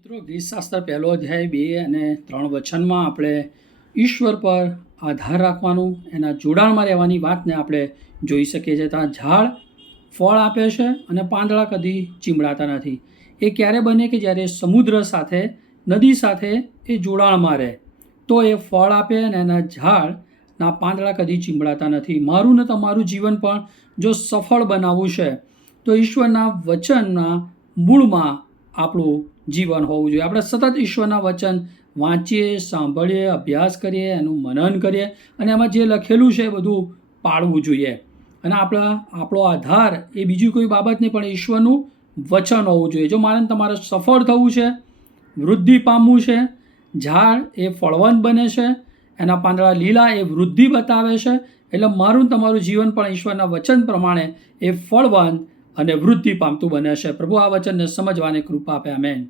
મિત્રો ગીતશાસ્ત્ર પહેલો અધ્યાય 2 અને 3 વચનમાં આપણે ઈશ્વર પર આધાર રાખવાનું એના જોડાણમાં રહેવાની વાતને આપણે જોઈ શકીએ છીએ. ત્યાં ઝાડ ફળ આપે છે અને પાંદડા કદી ચીમડાતા નથી. એ ક્યારે બને કે જ્યારે સમુદ્ર સાથે નદી સાથે એ જોડાણમાં રહે તો એ ફળ આપે અને એના ઝાડના પાંદડા કદી ચીમડાતા નથી. મારું ને તમારું જીવન પણ જો સફળ બનાવવું છે તો ઈશ્વરના વચનના મૂળમાં આપણું જીવન હોવું જોઈએ. આપણે સતત ઈશ્વરના વચન વાંચીએ, સાંભળીએ, અભ્યાસ કરીએ, એનું મનન કરીએ અને એમાં જે લખેલું છે એ બધું પાળવું જોઈએ. અને આપણો આધાર એ બીજી કોઈ બાબત નહીં પણ ઈશ્વરનું વચન હોવું જોઈએ. જો મારે તમારે સફળ થવું છે, વૃદ્ધિ પામવું છે, ઝાડ એ ફળવંત બને છે, એના પાંદડા લીલા એ વૃદ્ધિ બતાવે છે, એટલે મારું તમારું જીવન પણ ઈશ્વરના વચન પ્રમાણે એ ફળવંત અને વૃદ્ધિ પામતું બને છે. પ્રભુ આ વચનને સમજવાની કૃપા આપે. આમેન.